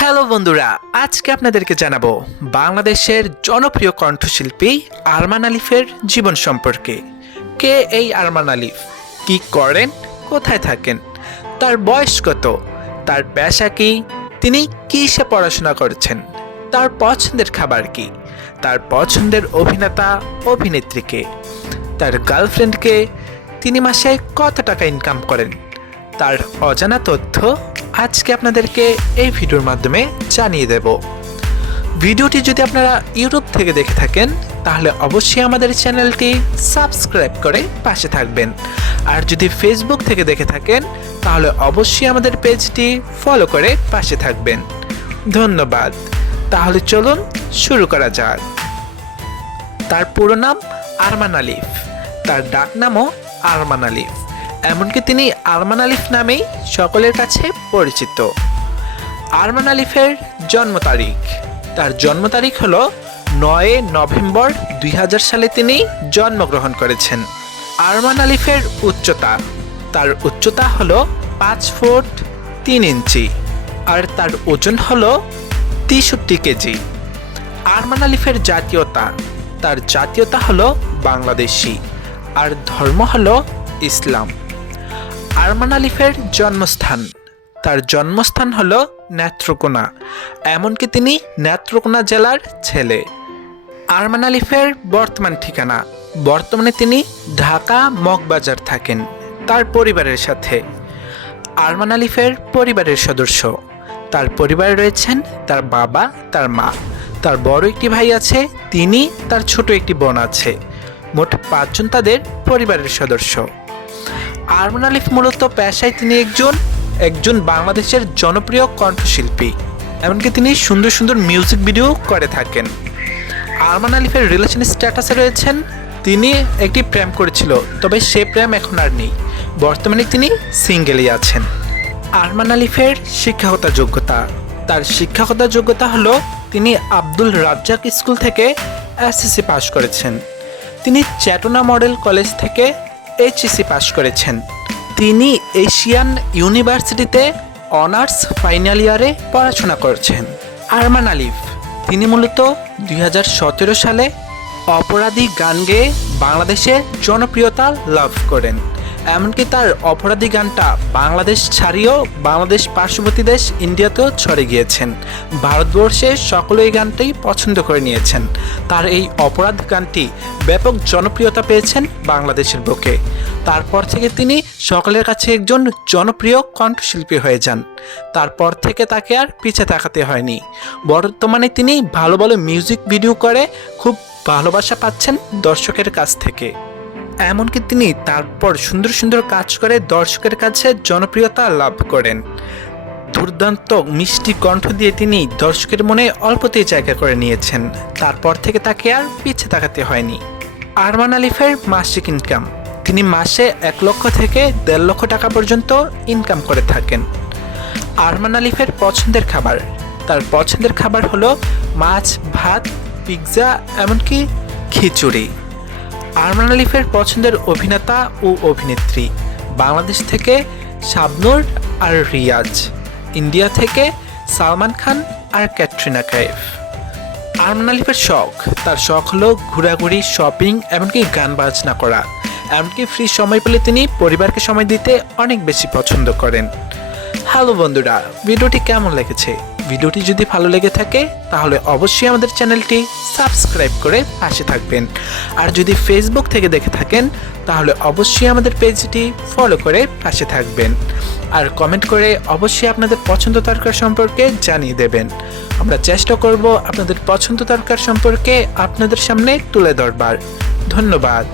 Hello বন্ধুরা, আজকে আপনাদেরকে জানাব বাংলাদেশের জনপ্রিয় কণ্ঠশিল্পী আরমান আলিফের জীবন সম্পর্কে। কে এই আরমান আলিফ? কি করেন? কোথায় থাকেন? তার বয়স কত? তার পেশা কি? তিনি কিসে পড়াশোনা করেছেন? তার পছন্দের খাবার কি? তার পছন্দের অভিনেতা অভিনেত্রীকে তার গার্লফ্রেন্ডকে তিনি মাসে কত টাকা ইনকাম করেন? তার অজানা তথ্য আজকে আপনাদেরকে এই ভিডিওর মাধ্যমে জানিয়ে দেব। ভিডিওটি যদি আপনারা ইউটিউব থেকে দেখে থাকেন, তাহলে অবশ্যই আমাদের চ্যানেলটি সাবস্ক্রাইব করে পাশে থাকবেন। আর যদি ফেসবুক থেকে দেখে থাকেন, তাহলে অবশ্যই আমাদের পেজটি ফলো করে পাশে থাকবেন। ধন্যবাদ। তাহলে চলুন শুরু করা যাক। তার পুরো নাম আরমান আলিফ, তার ডাক নামও আরমান আলিফ। এমনকি তিনি আরমান আলিফ নামেই সকলের কাছে পরিচিত। আরমান আলিফের জন্ম তারিখ। তার জন্ম তারিখ হল নয় নভেম্বর দুই হাজার সালে তিনি জন্মগ্রহণ করেছেন। আরমান আলিফের উচ্চতা। তার উচ্চতা হলো পাঁচ ফুট তিন ইঞ্চি। আর তার ওজন হল তেষট্টি কেজি। আরমান আলিফের জাতীয়তা। তার জাতীয়তা হলো বাংলাদেশি। আর ধর্ম হলো ইসলাম। আরমান আলিফের জন্মস্থান। তার জন্মস্থান হল নেত্রকোনা, এমনকি তিনি নেত্রকোনা জেলার ছেলে। আরমান আলিফের বর্তমান ঠিকানা, বর্তমানে তিনি ঢাকা মগবাজার থাকেন, তার পরিবারের সাথে। আরমান আলিফের পরিবারের সদস্য, তার পরিবারে রয়েছেন তার বাবা, তার মা। তার বড় একটি ভাই আছে, তিনি তার ছোট একটি বোন আছে। মোট পাঁচজন তাদের পরিবারের সদস্য। আরমান আলিফ মূলত পেশায় তিনি একজন একজন বাংলাদেশের জনপ্রিয় কণ্ঠশিল্পী। এমনকি তিনি সুন্দর সুন্দর মিউজিক ভিডিও করে থাকেন। আরমান আলিফের রিলেশন স্ট্যাটাসে রয়েছেন, তিনি একটি প্রেম করেছিল, তবে সে প্রেম এখন আর নেই। বর্তমানে তিনি সিঙ্গেলই আছেন। আরমান আলিফের শিক্ষাগত যোগ্যতা। তার শিক্ষাগত যোগ্যতা হলো, তিনি আব্দুল রাজ্জাক স্কুল থেকে এসএসসি পাশ করেছেন। তিনি চ্যাটোনা মডেল কলেজ থেকে এইচএসসি পাশ করেছেন। তিনি এশিয়ান ইউনিভার্সিটিতে অনার্স ফাইনাল ইয়ারে পড়াশোনা করছেন। আরমান আলিফ, তিনি মূলত দুই হাজার সতেরো সালে অপরাধী গান গেয়ে বাংলাদেশে জনপ্রিয়তা লাভ করেন। এমনকি তার অপরাধী গানটা বাংলাদেশ ছাড়িয়েও বাংলাদেশ পার্শ্ববর্তী দেশ ইন্ডিয়াতেও ছড়ে গিয়েছেন। ভারতবর্ষে সকলে এই গানটাই পছন্দ করে নিয়েছেন। তার এই অপরাধ গানটি ব্যাপক জনপ্রিয়তা পেয়েছেন বাংলাদেশের বুকে। তারপর থেকে তিনি সকলের কাছে একজন জনপ্রিয় কণ্ঠশিল্পী হয়ে যান। তারপর থেকে তাকে আর পিছে তাকাতে হয়নি। বর্তমানে তিনি ভালো ভালো মিউজিক ভিডিও করে খুব ভালোবাসা পাচ্ছেন দর্শকের কাছ থেকে। এমনকি তিনি তারপর সুন্দর সুন্দর কাজ করে দর্শকের কাছে জনপ্রিয়তা লাভ করেন। দুর্দান্ত মিষ্টি কণ্ঠ দিয়ে তিনি দর্শকের মনে অল্পতেই জায়গা করে নিয়েছেন। তারপর থেকে তাকে আর পিছে তাকাতে হয়নি। আরমান আলিফের মাসিক ইনকাম তিনি মাসে এক লক্ষ থেকে দেড় লক্ষ টাকা পর্যন্ত ইনকাম করে থাকেন। আরমান আলিফের পছন্দের খাবার। তার পছন্দের খাবার হলো মাছ, ভাত পিৎজা এমনকি খিচুড়ি। আরমান আলিফের পছন্দের অভিনেতা ও অভিনেত্রী বাংলাদেশ থেকে শাবনুর আর রিয়াজ, ইন্ডিয়া থেকে সালমান খান আর ক্যাটরিনা কাইফ। আরমান আলিফের শখ, তার শখ হলো ঘোরাঘুরি, শপিং, এমনকি গান বাজনা করা। এমনকি ফ্রি সময় পেলে তিনি পরিবারকে সময় দিতে অনেক বেশি পছন্দ করেন। হ্যালো বন্ধুরা, ভিডিওটি কেমন লেগেছে? ভিডিওটি যদি ভালো লেগে থাকে, তাহলে অবশ্যই আমাদের চ্যানেলটি সাবস্ক্রাইব করে পাশে থাকবেন। আর যদি ফেসবুক থেকে দেখে থাকেন, তাহলে অবশ্যই আমাদের পেজটি ফলো করে পাশে থাকবেন। আর কমেন্ট করে অবশ্যই আপনাদের পছন্দ তরকার সম্পর্কে জানিয়ে দেবেন। আমরা চেষ্টা করব আপনাদের পছন্দ তরকার সম্পর্কে আপনাদের সামনে তুলে ধরবার। ধন্যবাদ।